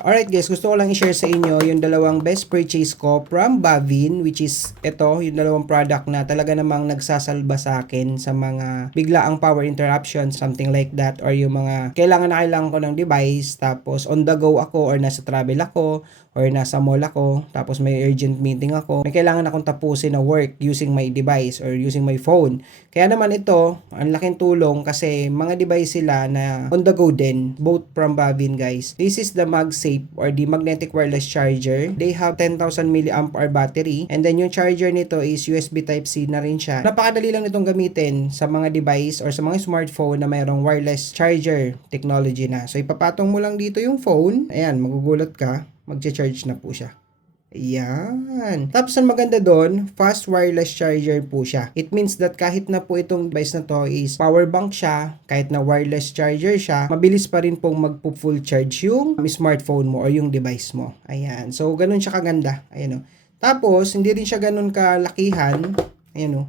Alright guys, gusto ko lang i-share sa inyo yung dalawang best purchase ko from Bavin, which is ito, yung dalawang product na talaga namang nagsasalba sa akin sa mga biglaang power interruption, something like that, or yung mga kailangan na kailangan ko ng device, tapos on the go ako or nasa travel ako or nasa mall ako, tapos may urgent meeting ako, may kailangan akong tapusin na work using my device or using my phone. Kaya naman ito, ang laking tulong kasi mga device sila na on the go din, both from Bavin guys. This is the MagSafe or the magnetic wireless charger. They have 10,000 mAh battery, and then yung charger nito is USB Type-C na rin siya. Napakadali lang nitong gamitin sa mga device or sa mga smartphone na mayroong wireless charger technology na. So ipapatong mo lang dito yung phone, ayan, magugulat ka, magche-charge na po siya. Ayan. Tapos ang maganda doon, fast wireless charger po siya. It means that kahit na po itong device na to is power bank siya, kahit na wireless charger siya, mabilis pa rin pong magpo-full charge yung smartphone mo or yung device mo. Ayan. So, ganun siya kaganda. Ayan o. Tapos, hindi rin siya ganun kalakihan. Ayan o.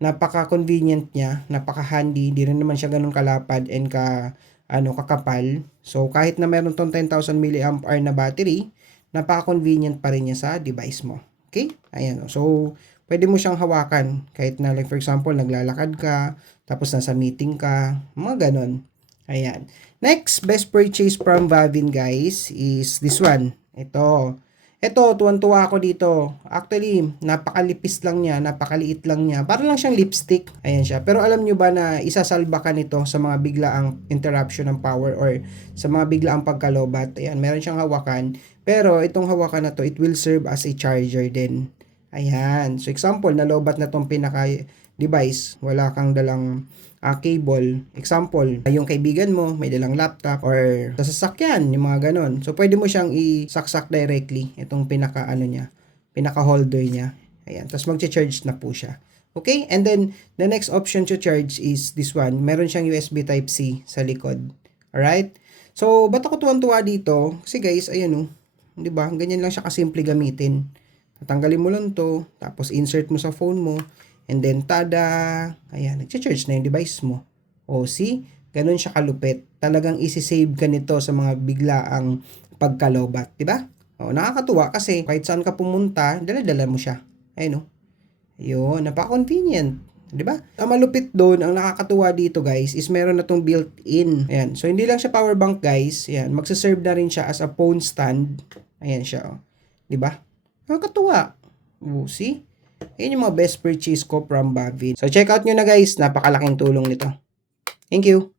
Napaka-convenient niya, napaka-handy, hindi rin naman siya ganun kalapad and kakapal. So, kahit na meron tong 10,000 mAh na battery, napaka-convenient pa rin niya sa device mo. Okay? Ayan. So, pwede mo siyang hawakan. Kahit na, like for example, naglalakad ka, tapos nasa meeting ka, mga ganon. Ayan. Next, best purchase from Bavin, guys, is this one. Ito, tuwan-tuwa ako dito. Actually, napakalipis lang niya, napakaliit lang niya. Para lang siyang lipstick. Ayan siya. Pero alam nyo ba na isasalba ka nito sa mga biglaang interruption ng power or sa mga biglaang pagkalobat. Ayan, meron siyang hawakan. Pero itong hawakan na to, it will serve as a charger din. Ayan. So, example, nalobat na tong pinaka-device. Wala kang dalang cable. Example, yung kaibigan mo, may dalang laptop or sa sasakyan, yung mga ganon. So, pwede mo siyang isaksak directly. Itong pinaka-holder niya. Ayan. Tapos, magcha-charge na po siya. Okay? And then, the next option to charge is this one. Meron siyang USB Type-C sa likod. Alright? So, ba't ako tuwan-tuwa dito? Kasi guys, ayan o. 'Di ba? Ganyan lang siya kasimple gamitin. Tatanggalin mo lang 'to, tapos insert mo sa phone mo, and then tada, ayan, nagcha-charge na yung device mo. O see, ganun siya kalupit. Talagang isi-save ka nito sa mga biglaang pagkalobat, 'di ba? O, nakakatuwa kasi kahit saan ka pumunta, dala-dala mo siya. Ayun o. Yun, napaka-convenient. 'Di ba? Ang malupit doon, ang nakakatuwa dito guys, is meron na tong built-in. Ayan. So hindi lang siya power bank guys. Ayan, magse-serve na rin siya as a phone stand. Ayan siya, oh. 'Di ba? Nakakatuwa. Oh, see? Ayan yung mga best purchase ko from Bavin. So check out nyo na guys, napakalaking tulong nito. Thank you.